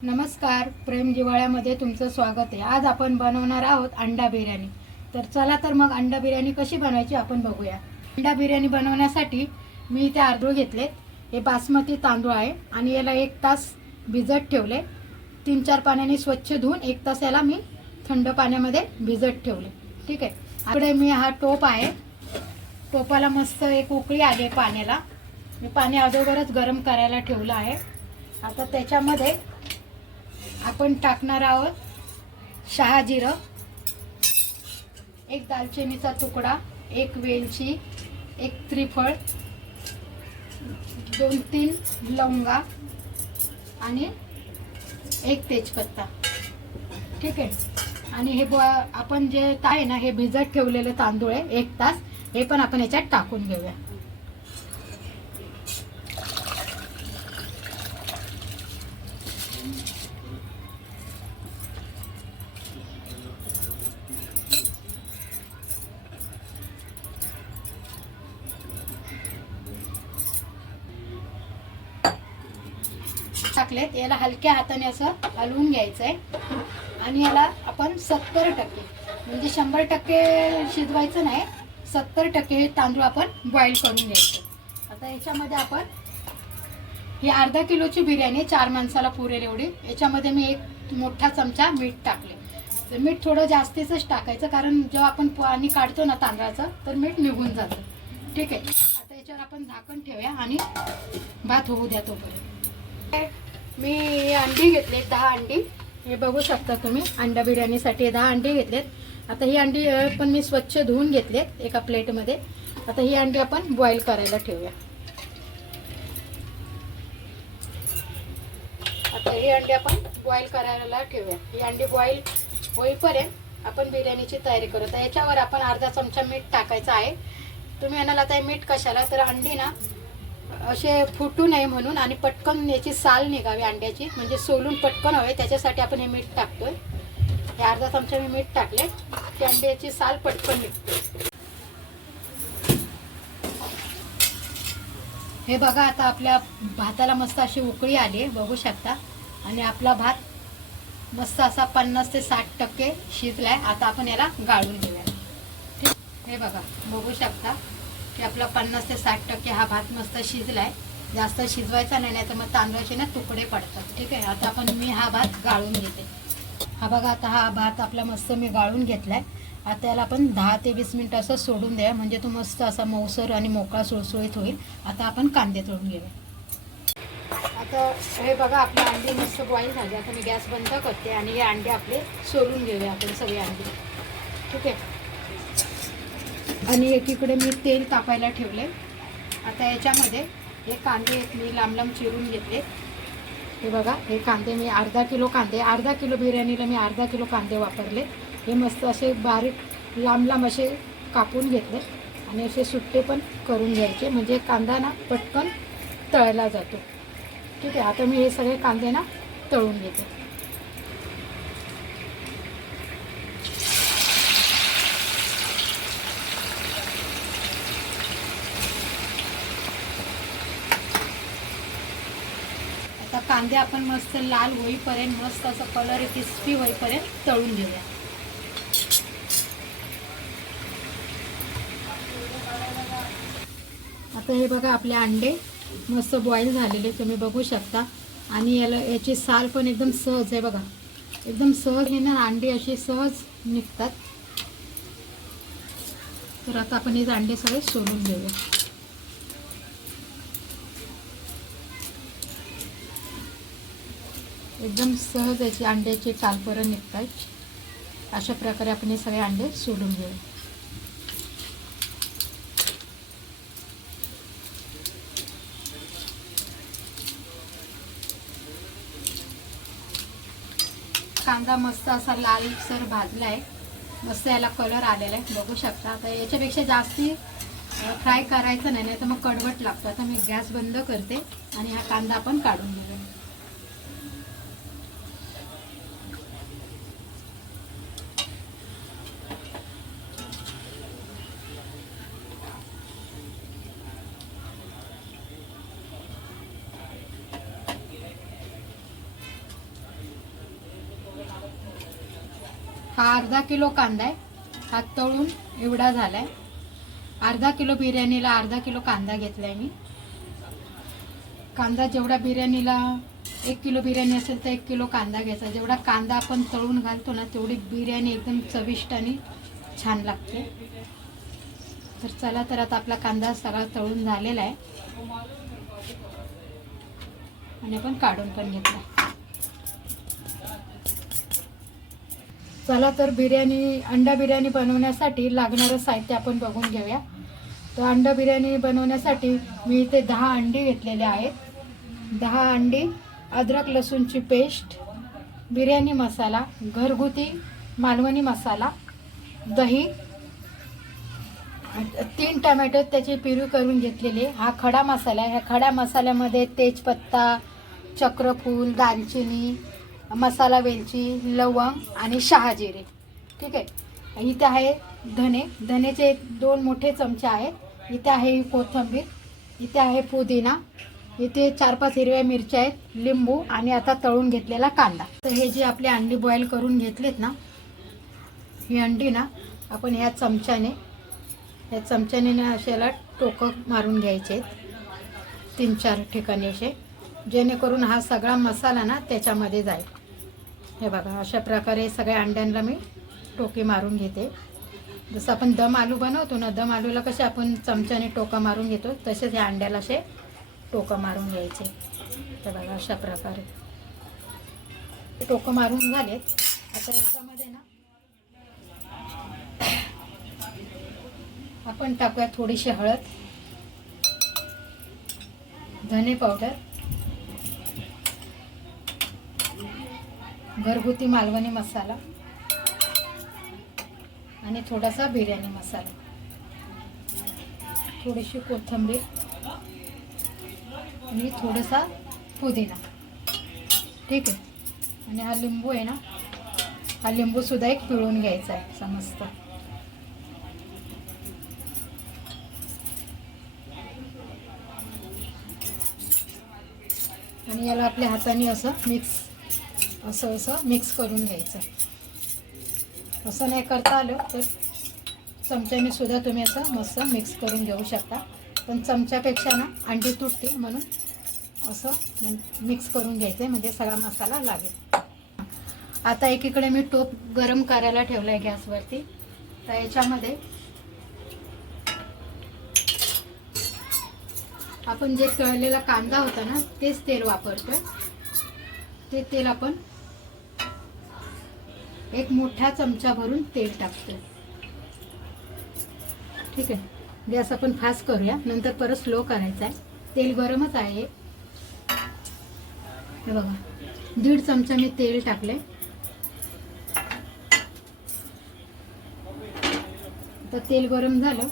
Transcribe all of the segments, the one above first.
नमस्कार प्रेम जिवाळ्यामध्ये तुमचं स्वागत आहे. आज आपण बनवणार आहोत अंडा बिर्याणी. तर चला तर मग अंडा बिर्याणी कशी बनवायची आपण बघूया. अंडा बिर्याणी बनवण्यासाठी मी इथे आर्द्रू घेतले हे बासमती तांदूळ आहे आणि याला एक तास भिजत ठेवले. तीन चार पाण्याने स्वच्छ धुवून एक तास याला मी थंड पाण्यामध्ये भिजत ठेवले. ठीक आहे? इकडे मी हा टोप आहे. टोपाला मस्त एक उकळी आली आहे पाण्याला. मी पाणी अगोदरच गरम करायला ठेवलं आहे. आता त्याच्यामध्ये आपण टाकणार आहोत शहाजिरं एक दालचिनीचा तुकडा एक वेलची एक त्रिफळ दोन तीन लवंगा आणि एक तेजपत्ता. ठीक आहे? आणि हे ब आपण जे आहे ना हे भिजत ठेवलेलं तांदूळ आहे एक तास हे पण आपण याच्यात टाकून घेऊया. टाकलेत याला हलक्या हाताने असं हलवून घ्यायचं आहे आणि याला आपण सत्तर टक्के म्हणजे शंभर टक्के शिजवायचं नाही सत्तर टक्के हे तांदूळ आपण बॉईल करून घ्यायचं. आता याच्यामध्ये आपण ही अर्धा किलोची बिर्याणी चार माणसाला पुरेल एवढी. याच्यामध्ये मी एक मोठा चमचा मीठ टाकले. तर मीठ थोडं जास्तीच टाकायचं कारण जेव्हा आपण पाणी काढतो ना तांदळाचं तर मीठ निघून जातं. ठीक आहे. आता याच्यावर आपण झाकण ठेवूया आणि भात होऊ द्या तोपर्यंत. मी अंडी घेतले दहा अंडी. हे बघू शकता तुम्ही अंडा बिर्याणीसाठी दहा अंडी घेतलेत. आता ही अंडी पण मी स्वच्छ धुवून घेतलेत एका प्लेटमध्ये. आता ही अंडी आपण बॉईल करायला ठेवूया. आता ही अंडी आपण बॉईल करायला ठेवूया. ही अंडी बॉईल होईपर्यंत आपण बिर्याणीची तयारी करू. तर याच्यावर आपण अर्धा चमचा मीठ टाकायचं आहे. तुम्ही म्हणाल आता मीठ कशाला? तर अंडी ना असे फुटू नये म्हणून आणि पटकन याची साल निघावी अंड्याची म्हणजे सोलून पटकन हवे. त्याच्यासाठी आपण हे मीठ टाकतोय. हे अर्धा चमचा मी मीठ टाकले. की अंड्याची साल पटकन निघते. हे बघा आता आपल्या भाताला मस्त अशी उकळी आली बघू शकता. आणि आपला भात मस्त असा पन्नास ते साठ टक्के शिजलाय. आता आपण याला गाळून घेऊया. ठीक हे बघा बघू शकता. की आपला पन्नास ते साठ टक्के हा भात मस्त शिजलाय. जास्त शिजवायचा नाही नाही तर मग तांदळाचे ना तुकडे पडतात. ठीक आहे? आता आपण मी हा भात गाळून घेते. हा बघा आता हा भात आपला मस्त मी गाळून घेतलाय. आता याला आपण दहा ते वीस मिनिटं असं सोडून द्या म्हणजे तो मस्त असा मऊसर आणि मोकळा सुळसुळीत होईल. आता आपण कांदे तळून घेऊया. आता हे बघा आपले अंडी मस्त बॉईल झाली. आता मी गॅस बंद करते आणि हे अंडे आपले सोलून घेऊया आपण सगळे अंडे. ठीक आहे? आणि एकीकडे मी तेल तापायला ठेवले. आता याच्यामध्ये हे कांदे मी लांब लांब चिरून घेतले. हे बघा हे कांदे मी अर्धा किलो कांदे अर्धा किलो बिर्याणीला मी अर्धा किलो कांदे वापरले. हे मस्त असे बारीक लांब लांब असे कापून घेतले आणि असे सुट्टे पण करून घ्यायचे. म्हणजे कांदा ना पटकन तळला जातो. ठीक आहे आता मी हे सगळे कांदे ना तळून घेते आता कांदे आपण मस्त लाल होईपर्यंत मस्त असं कलर क्रिस्पी होईपर्यंत तळून घेऊया. आता हे बघा आपले अंडे मस्त बॉईल झालेले तुम्ही बघू शकता. आणि याला याची साल पण एकदम सहज आहे बघा. एकदम सहज हे ना अंडे असे सहज निघतात. तर आता आपण हे अंडे सगळे सोडून घेऊया. एकदम सहज याची अंड्याची टालपरं निघतात. अशा प्रकारे आपण हे सगळे अंडे सोडून घेऊ. कांदा मस्त असा लालसर भाजला आहे मस्त याला कलर आलेला आहे. बघू शकता. आता याच्यापेक्षा जास्ती फ्राय करायचं नाही नाही तर मग कडवट लागतो. आता मी गॅस बंद करते आणि हा कांदा आपण काढून घेऊ हा अर्धा किलो कांदा आहे. हा तळून एवढा झाला आहे अर्धा किलो बिर्याणीला अर्धा किलो कांदा घेतला आहे मी. कांदा जेवढा बिर्याणीला एक किलो बिर्याणी असेल तर एक किलो कांदा घ्यायचा. जेवढा कांदा आपण तळून घालतो ना तेवढी बिर्याणी एकदम चविष्ट आणि छान लागते. तर चला तर आता आपला कांदा सगळा तळून झालेला आहे. आणि आपण काढून पण घेतला. चला तर बिर्याणी अंडा बिर्याणी बनवण्यासाठी लागणारं साहित्य आपण बघून घेऊया. तर अंडा बिर्याणी बनवण्यासाठी मी इथे दहा अंडी घेतलेले आहेत. दहा अंडी अद्रक लसूणची पेस्ट बिर्याणी मसाला घरगुती मालवणी मसाला दही तीन टमॅटो त्याची पिरू करून घेतलेली हा खडा मसाला आहे. ह्या खडा मसाल्यामध्ये तेजपत्ता चक्रफूल दालचिनी मसाला वेलची लवंग आणि शहाजिरे ठीक आहे? इथे आहे धने. धनेचे दोन मोठे चमचे आहेत. इथे आहे कोथिंबीर इथे आहे पुदिना इथे चार पाच हिरव्या मिरच्या आहेत लिंबू आणि आता तळून घेतलेला कांदा. तर हे जे आपले अंडी बॉईल करून घेतलेत ना ही अंडी ना आपण ह्या चमच्याने या चमच्याने ना अशाला टोकं मारून घ्यायचे आहेत. तीन चार ठिकाणी असे. जेणेकरून हा सगळा मसाला ना त्याच्यामध्ये जाईल. हे बघा अशा प्रकारे सगळ्या अंड्यांना मी टोके मारून घेते. जसं आपण दम आलू बनवतो ना दम आलूला कसे आपण चमच्याने टोका मारून घेतो तसेच या अंड्याला असे टोकं मारून घ्यायचे. तर बघा अशा प्रकारे. टोकं मारून झालेत. आता याच्यामध्ये ना आपण टाकूया थोडीशी हळद धने पावडर घरगुती मालवणी मसाला आणि थोडासा बिर्याणी मसाला. थोडीशी कोथिंबीर आणि थोडासा पुदिना. ठीक आहे? आणि हा लिंबू आहे ना हा लिंबू सुद्धा एक पिळून घ्यायचा आहे समजतं आणि याला आपल्या हाताने असं मिक्स असं असं मिक्स करून घ्यायचं. असं नाही करता आलं तर चमच्याने सुद्धा तुम्ही असं मस्त मिक्स करून घेऊ शकता. पण चमच्यापेक्षा ना अंडी तुटते म्हणून असं मिक्स करून घ्यायचं आहे म्हणजे सगळा मसाला लागेल. आता एकीकडे मी टोप गरम करायला ठेवलं आहे गॅसवरती. तर याच्यामध्ये आपण जे तळलेला कांदा होता ना तेच तेल वापरतो ते तेल आपण एक मोठ्या चमचा भरून तेल टाकतो. ठीक आहे? गॅस आपण फास्ट करूया. नंतर परत स्लो करायचा आहे. तेल गरमच आहे. हे बघा. दीड चमचा मी तेल टाकले आता तेल गरम झालं.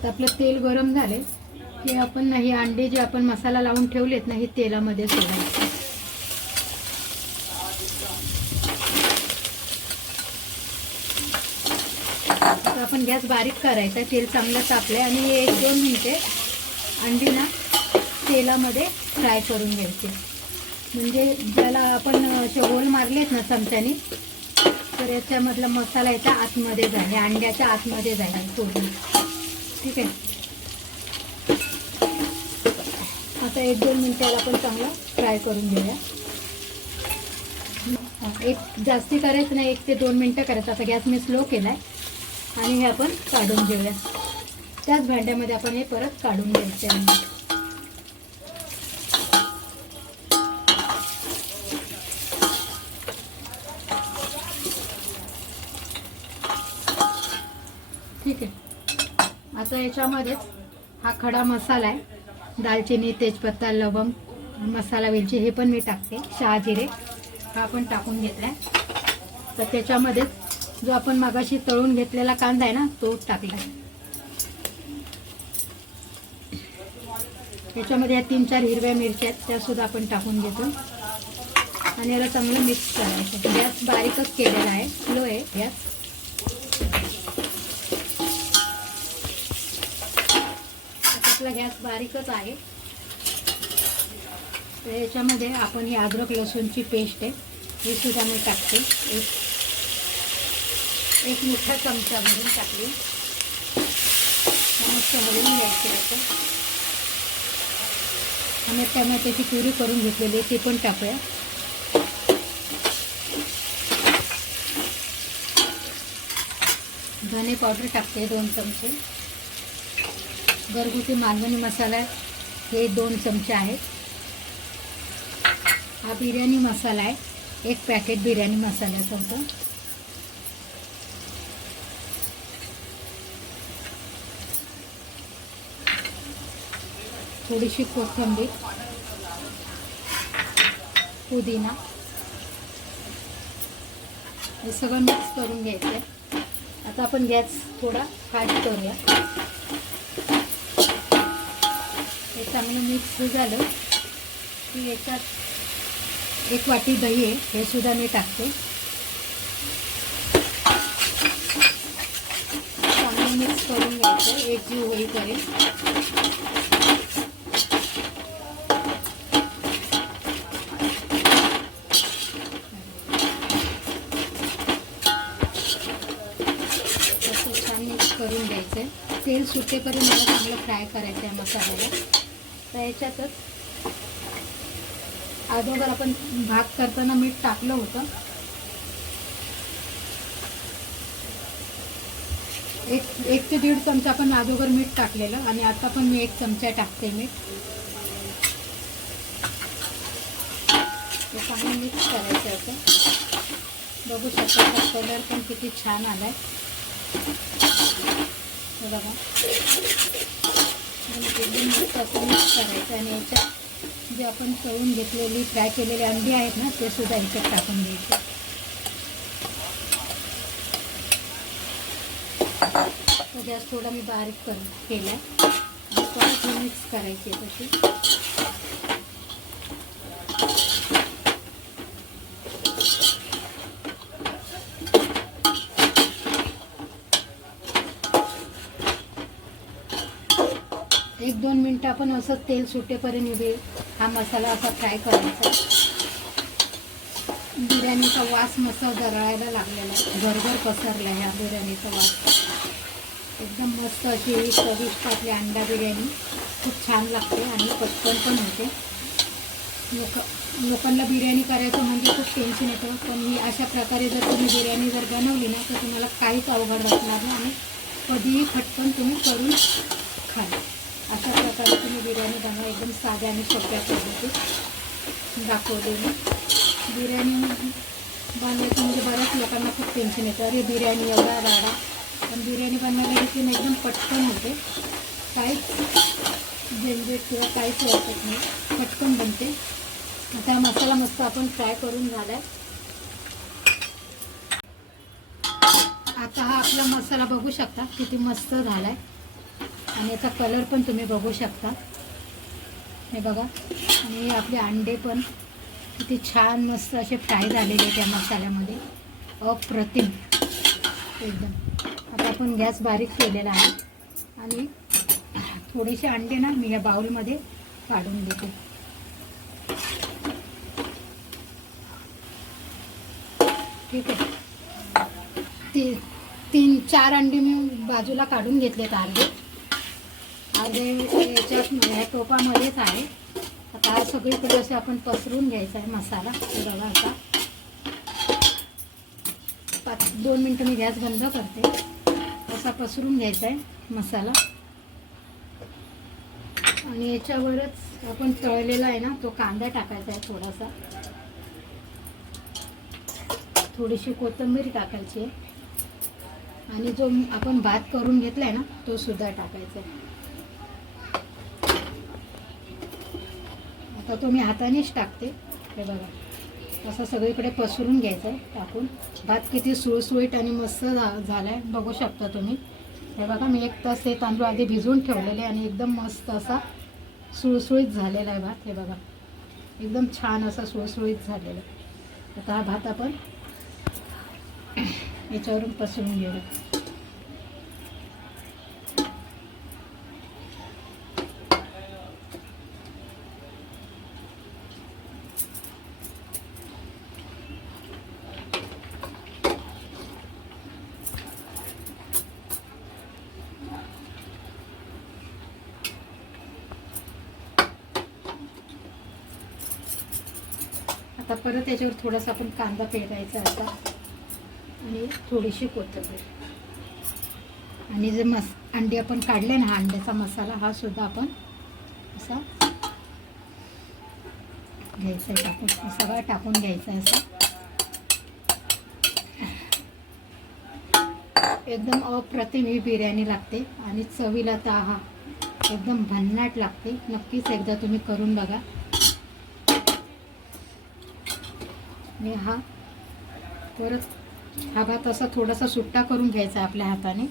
आता आपलं तेल गरम झाले की आपण नाही अंडे जे आपण मसाला लावून ठेवलेत ना हे तेलामध्ये सोडायचे. आपण गॅस बारीक करायचा तेल चांगलं तापलंय आणि हे एक दोन मिनिटे अंडी ना तेलामध्ये फ्राय करून घ्यायचे. म्हणजे ज्याला आपण असे होल मारलेत ना चमच्याने तर याच्यामधला मसाला याच्या आतमध्ये जाईल अंड्याच्या आतमध्ये जाईल पूर्ण. ठीक आहे. आता एक दोन मिनटाला आपण चांगला फ्राय करून घेऊया. एक जास्ती करायचं नाही एक ते दोन मिनटं करायचं. आता गॅस मी स्लो केला आहे आणि हे आपण काढून घेऊया. त्याच भांड्यामध्ये आपण हे परत काढून घ्यायचे आहे ठीक आहे आता हा खडा मसाला आहे. दालचिनी तेजपत्ता लवंग मसाला वेलची हे पण मी टाकते. शहाजिरे हा पण टाकून घेतला आहे तर त्याच्यामध्येच जो आपण मागाशी तळून घेतलेला कांदा आहे ना तो टाकला आहे त्याच्यामध्ये या तीन चार हिरव्या मिरच्या आहेत त्यासुद्धा आपण टाकून घेतो. आणि याला चांगलं मिक्स करायचं. गॅस बारीकच केलेला आहे. स्लो आहे गॅस. गॅस बारीकच आहे. तर याच्यामध्ये आपण ही अद्रक लसूणची पेस्ट आहे ही सुद्धा मी टाकते. एक एक मोठा चमचा भरून टाकली. मस्त हलवून घ्यायची आता. आणि टमाट्याची प्युरी करून घेतलेली ती पण टाकूया. धने पावडर टाकते दोन चमचे. घरगुती मालवणी मसाला हे दोन चमचे आहेत. हा बिर्याणी मसाला आहे. एक पॅकेट बिर्याणी मसाल्याचं होतं थोडीशी कोथिंबीर पुदिना. हे सगळं मिक्स करून घ्यायचं आहे. आता आपण गॅस थोडा फास्ट करूया. चांगलं मिक्स झालं. की याच्यात एक वाटी दही आहे हे सुद्धा मी टाकते. चांगलं मिक्स करून घ्यायचं एकजीव होईपर्यंत असं मिक्स करून द्यायचं आहे तेल सुटेपर्यंत मला चांगलं फ्राय करायचं आहे मसाल्याला. तर याच्यातच अगोदर आपण भात करताना मीठ टाकलं होतं. एक एक ते दीड चमचा आपण अगोदर मीठ टाकलेलं आणि आता पण मी एक चमचा टाकते मीठ. ते चांगलं मिक्स करायचं असं बघू शकता कलर पण किती छान आला आहे बघा. एकदम मस्त असं मिक्स करायचं आणि याच्यात जे आपण तळून घेतलेली फ्राय केलेली अंडी आहेत ना ते सुद्धा ह्याच्यात टाकून द्यायचे. गॅस थोडा मी बारीक करून केला परत मिक्स करायची तशी. एक दोन मिनटं आपण असं तेल सुटेपर्यंत उभे हा मसाला असा फ्राय करायचा. बिर्याणीचा वास मस्त दरळायला लागलेला आहे. घरभर पसरला आहे ह्या बिर्याणीचा वास. एकदम मस्त अशी चविष्ट आपली अंडा बिर्याणी. खूप छान लागते आणि पटकन पण होते. लोक लोकांना बिर्याणी करायचं म्हणजे खूप टेन्शन येतं. पण मी अशा प्रकारे जर तुम्ही बिर्याणी जर बनवली ना तर तुम्हाला काहीच अवघड वाटणार नाही आणि कधीही पटकन तुम्ही करून खाल. अशा प्रकारे तुम्ही बिर्याणी बनवा एकदम साध्या आणि सोप्या पद्धतीत. दाखवते मी. बिर्याणी बनवायचं म्हणजे बऱ्याच लोकांना खूप टेन्शन येतं. अरे बिर्याणी एवढा राडा पण बिर्याणी बनवायला घेतली ना एकदम पटकन होते. काहीच झंझट किंवा काहीच वाटत नाही. पटकन बनते. आता मसाला मस्त आपण फ्राय करून झाला आहे आता हा आपला मसाला बघू शकता किती मस्त झाला आहे आणि याचा कलर पण तुम्ही बघू शकता. हे बघा. आणि आपले अंडे पण किती छान मस्त असे फ्राय झालेले त्या मसाल्यामध्ये. अप्रतिम. एकदम. आता आपण गॅस बारीक केलेला आहे. आणि थोडेसे अंडे ना मी या बाउलमध्ये काढून देते ठीक आहे. ती तीन चार अंडे मी बाजूला काढून घेतलेत अर्धे. अर्धे याच्यात ह्या टोपामध्येच आहे. आता हा सगळीकडे असे आपण पसरून घ्यायचा आहे मसाला हे असा. पाच दोन मिनटं मी गॅस बंद करते. असा पसरून घ्यायचा आहे मसाला. आणि याच्यावरच आपण तळलेला आहे ना तो कांदा टाकायचा आहे थोडासा. थोडीशी कोथिंबीर टाकायची आहे. आणि जो आपण भात करून घेतला आहे ना तो सुद्धा टाकायचा आहे. तर तो मी हातानेच टाकते. हे बघा. असं सगळीकडे पसरून घ्यायचं आहे टाकून. भात किती सुळसुळीत आणि मस्त झा झाला आहे बघू शकता तुम्ही. हे बघा मी एक तास ते तांदूळ आधी भिजवून ठेवलेले आणि एकदम मस्त असा सुळसुळीत झालेला आहे भात. हे बघा. एकदम छान असा सुळसुळीत झालेला आहे. आता हा भात आपण याच्यावरून पसरून घेऊया. आता परत याच्यावर थोडासा आपण कांदा पेरायचा असा आणि थोडीशी कोथिंबीर. आणि जे मस अंडी आपण काढले ना अंड्याचा मसाला हा सुद्धा आपण असा घ्यायचा आहे. टाकून सगळा टाकून घ्यायचा आहे असा. एकदम अप्रतिम ही बिर्याणी लागते. आणि चवीला तर हा एकदम भन्नाट लागते. नक्कीच एकदा तुम्ही करून बघा. आणि हा परत हा भात असा थोडासा सुट्टा करून घ्यायचा आपल्या हाताने.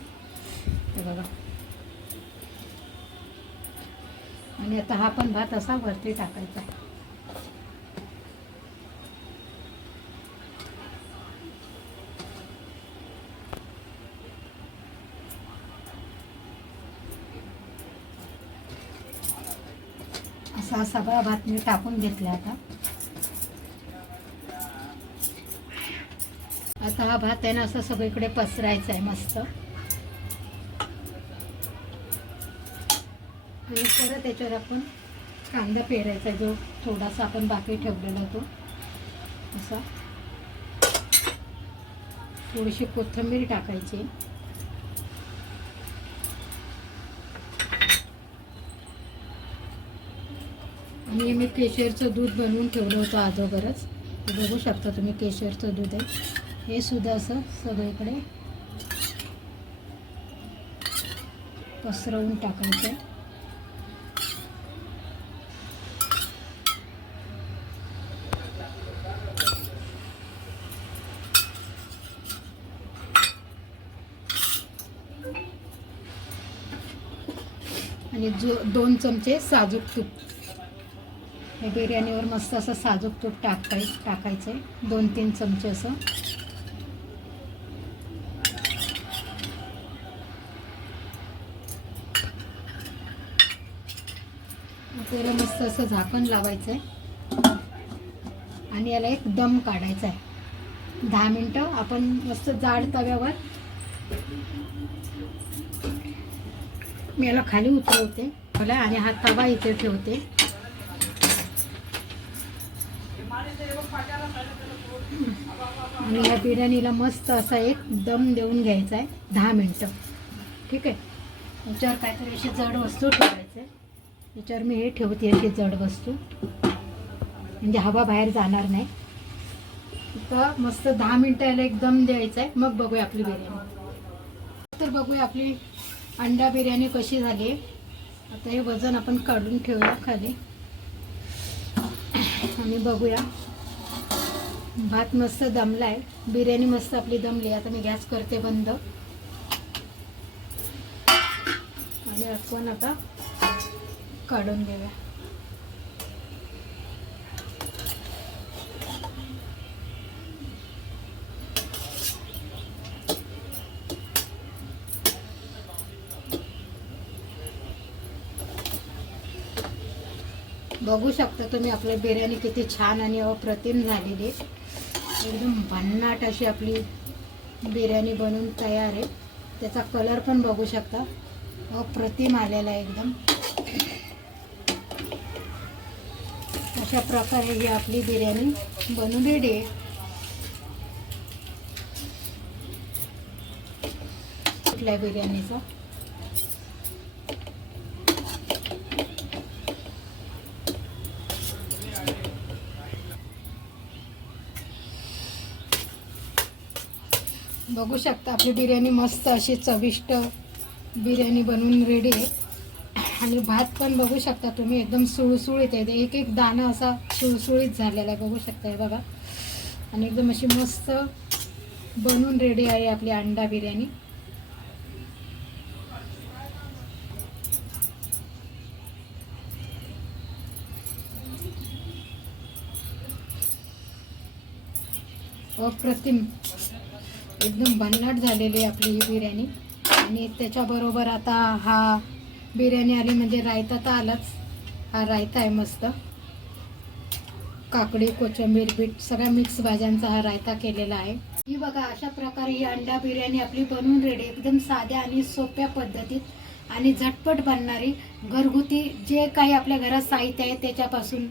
हे बघा. आणि आता हा पण भात असा वरती टाकायचा. असा सगळा भात मी टाकून घेतला आता. आता हा भात आहे ना असं सगळीकडे पसरायचा आहे मस्त. आणि परत त्याच्यावर आपण कांदा पेरायचा आहे जो थोडासा आपण बाकी ठेवलेला तो. असा. थोडीशी कोथिंबीर टाकायची. आणि मी केशरचं दूध बनवून ठेवलं होतं अगोदरच बघू शकता तुम्ही केशरचं दूध आहे. हे सुद्धा असं सगळीकडे पसरवून टाकायचं. आहे आणि जो दोन चमचे साजूक तूप. हे बिर्याणीवर मस्त असं साजूक तूप टाकाय टाकायचं आहे दोन तीन चमचे असं. त्याला मस्त असं झाकण लावायचं आहे आणि याला एक दम काढायचा आहे दहा मिनटं आपण मस्त जाड तव्यावर मी याला खाली उतरवते. मला आणि हा तवा इथे ठेवते. आणि या बिर्याणीला मस्त असा एक दम देऊन घ्यायचा आहे दहा मिनटं. ठीक आहे? याच्यावर काहीतरी अशी जड वस्तू ठेवायचं आहे याच्यावर मी हे ठेवते अशी जड वस्तू. म्हणजे हवा बाहेर जाणार नाही. तर मस्त दहा मिनटं याला एकदम द्यायचा आहे मग बघूया आपली बिर्याणी. तर बघूया आपली अंडा बिर्याणी कशी झाली. आता हे वजन आपण काढून ठेवूया खाली. आणि बघूया. भात मस्त दमला आहे बिर्याणी मस्त आपली दमली. आता मी गॅस करते बंद. आणि आपण आता काढून घेऊया. बघू शकता तुम्ही आपली बिर्याणी किती छान आणि अप्रतिम झालेली आहे. एकदम भन्नाट अशी आपली बिर्याणी बनवून तयार आहे. त्याचा कलर पण बघू शकता. अप्रतिम आलेला आहे एकदम. अशा प्रकारे ही आपली बिर्याणी बनवलेली रेडी आहे. कुठल्या बिर्याणीचा? बघू शकता आपली बिर्याणी मस्त अशी चविष्ट बिर्याणी बनवून रेडी आहे. आणि भात पण बघू शकता तुम्ही एकदम सुळसुळीत आहे. एक एक दाणा असा सुळसुळीत झालेला आहे बघू शकता बघा. आणि एकदम अशी मस्त बनवून रेडी आहे आपली अंडा बिर्याणी. अप्रतिम. एकदम भन्नाट झालेली आहे आपली ही बिर्याणी. आणि त्याच्याबरोबर आता हा बिर्याणी आली म्हणजे रायता तर आलाच. हा रायता आहे मस्त. काकडी कोथिंबीर बीट सगळ्या मिक्स भाज्यांचा हा रायता केलेला आहे. ही बघा अशा प्रकारे ही अंडा बिर्याणी आपली बनवून रेडी एकदम साध्या आणि सोप्या पद्धतीत आणि झटपट बनणारी घरगुती जे काही आपल्या घरात साहित्य आहे त्याच्यापासून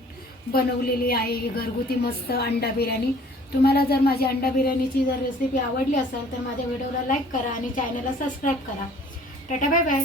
बनवलेली आहे ही घरगुती मस्त अंडा बिर्याणी. तुम्हाला जर माझी अंडा बिर्याणीची जर रेसिपी आवडली असेल तर माझ्या व्हिडिओला लाईक करा आणि चॅनलला सबस्क्राईब करा. Tata bye bye